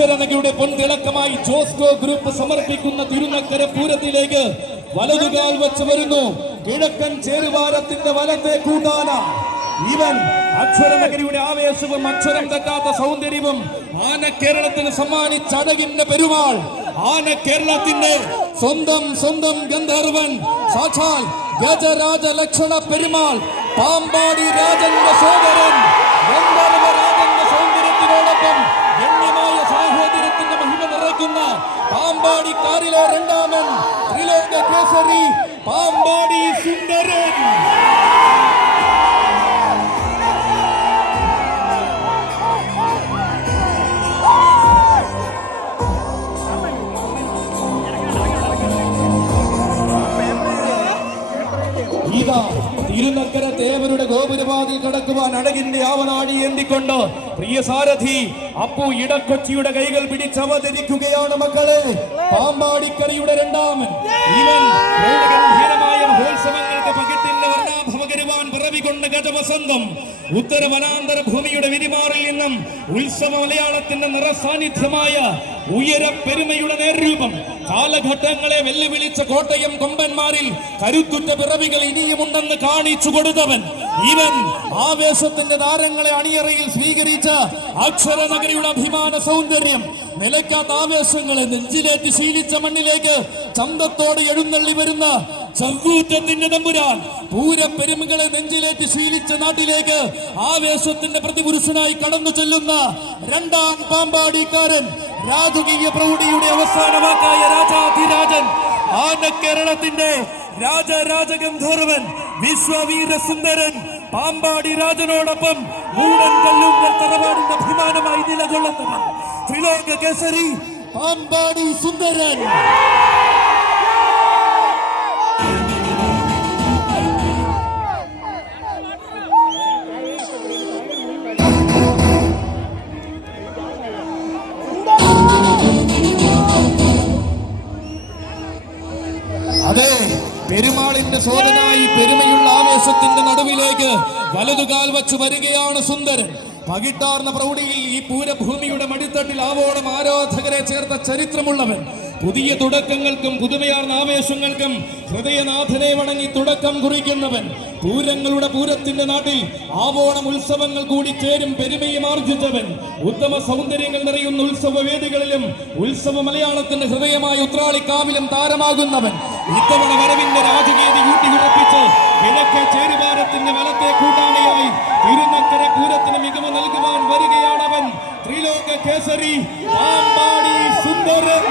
യുടെ പൊൻതിളക്കമായി ജോസ്കോ ഗ്രൂപ്പ് സമർപ്പിക്കുന്ന തിരുനക്കര പൂരത്തിലേക്ക് വലതുകാൽ വെച്ച് വരുന്നു. കിഴക്കൻ ചേരുവാരത്തിന്റെ വലത്തെ കൂട്ടാന ഇവൻ അക്ഷരനഗരിയുടെ ആവേശവും അക്ഷരം തെറ്റാത്ത സൗന്ദര്യവും ആന കേരളത്തിന് സമ്മാനിച്ച അഴകിന്റെ പെരുമാൾ, ആന കേരളത്തിന്റെ സ്വന്തം ഗന്ധർവൻ, സാക്ഷാൽ ഗജരാജ ലക്ഷണ പെരുമാൾ, പാമ്പാടി രാജന്റെ സോദരൻ, ഗന്ധർവ രാജന്റെ സൗന്ദര്യത്തിനോടൊപ്പം ഗണ്യമായ സാഹോദര്യത്തിന്റെ മഹിമ നിറയ്ക്കുന്ന പാമ്പാടിക്കാരിലെ രണ്ടാമൻ, ത്രിലോക കേസരി പാമ്പാടി സുന്ദരൻ. തിരുനക്കര ദേവരുടെ ഗോപുരവാതിൽ കടക്കുവാൻ അഴകിന്റെ ആവനാടി എന്തിക്കൊണ്ട് പ്രിയ സാരഥി അപ്പു ഇടക്കൊച്ചിയുടെ കൈകൾ പിടിച്ചവതരിക്കുകയാണ് മക്കളെ. പാമ്പാടിക്കരയുടെ രണ്ടാമൻ ഇവൻ ഗംഭീരമായ മഹോത്സവങ്ങൾക്ക് പകിട്ടിന്റെ വർണ്ണാഭവകരുവാൻ പിറവികൊണ്ട് ഗജവസന്തം. ഉത്തര വനാന്തര ഭൂമിയുടെ വിരിമാറിൽ നിന്നും ഉത്സവ മലയാളത്തിന്റെ നിറസാന്നിധ്യമായ ഉയര പെരുമയുടെ നേർരൂപം. കാലഘട്ടങ്ങളെ വെല്ലുവിളിച്ച കോട്ടയം കൊമ്പന്മാരിൽ കരുത്തുറ്റ പിറവികൾ ഇനിയുമുണ്ടെന്ന് കാണിച്ചു കൊടുത്തവൻ ഇവൻ. ആവേശത്തിന്റെ താരങ്ങളെ അണിയറയിൽ സ്വീകരിച്ച അക്ഷരനഗരിയുടെ അഭിമാന സൗന്ദര്യം. നിലയ്ക്കാത്ത ആവേശങ്ങളെ നെഞ്ചിലേറ്റ് ശീലിച്ച മണ്ണിലേക്ക് ചന്തത്തോടെ എഴുന്നള്ളി വരുന്ന ചങ്കൂറ്റത്തിന്റെ തമ്പുരാൻ. പൂരപ്പെരുമകളെ നെഞ്ചിലേറ്റ് ശീലിച്ച നാട്ടിലേക്ക് ആവേശത്തിന്റെ പ്രതിപുരുഷനായി കടന്നു ചെല്ലുന്ന രണ്ടാം പാമ്പാടിക്കാരൻ. രാജകീയ പ്രൗഢിയുടെ അവസാന വാക്കായ രാജാധിരാജൻ, ആന കേരളത്തിന്റെ രാജഗന്ധർവൻ, വിശ്വവീര സുന്ദരൻ, പാമ്പാടി രാജനോടൊപ്പം മൂടൻ കല്ലുങ്കൽ തറവാടിന്റെ അഭിമാനമായി നിലകൊള്ളുന്നവൻ, ത്രിലോക കേസരി പാമ്പാടി സുന്ദരൻ. അതെ, പെരുമാളിന്റെ സോദനായി പെരുമയുള്ള ആവേശത്തിന്റെ നടുവിലേക്ക് വലതുകാൽ വച്ചു വരികയാണ് സുന്ദരൻ. പകിട്ടാർന്ന പ്രൗഢിയിൽ ഈ പൂരഭൂമിയുടെ മടിത്തട്ടിൽ ആവോളം ആരാധകരെ ചേർത്ത ചരിത്രമുള്ളവൻ. പുതിയ തുടക്കങ്ങൾക്കും പുതുമയാർന്ന ആവേശങ്ങൾക്കും ഹൃദയനാഥനെ വണങ്ങി തുടക്കം കുറിക്കുന്നവൻ. പൂരങ്ങളുടെ പൂരത്തിന്റെ നാട്ടിൽ ആവോണം ഉത്സവങ്ങൾ കൂടി ചേരും പെരുമയും ആർജിച്ചവൻ. ഉത്തമ സൗന്ദര്യങ്ങൾ നിറയുന്ന ഉത്സവ വേദികളിലും ഉത്സവ മലയാളത്തിന്റെ ഹൃദയമായ ഉത്രാളിക്കാവിലും താരമാകുന്നവൻ. ഇത്തവണ വരവിന്റെ രാജകീയത ഊട്ടിയുറപ്പിച്ച് കിഴക്കേ ചേരുവാരത്തിന്റെ വലത്തെ കൂട്ടാനയായി തിരുനക്കര പൂരത്തിന് മികവ് നൽകുവാൻ വരികയാണവൻ, ത്രിലോക കേസരി പാമ്പാടി സുന്ദരൻ.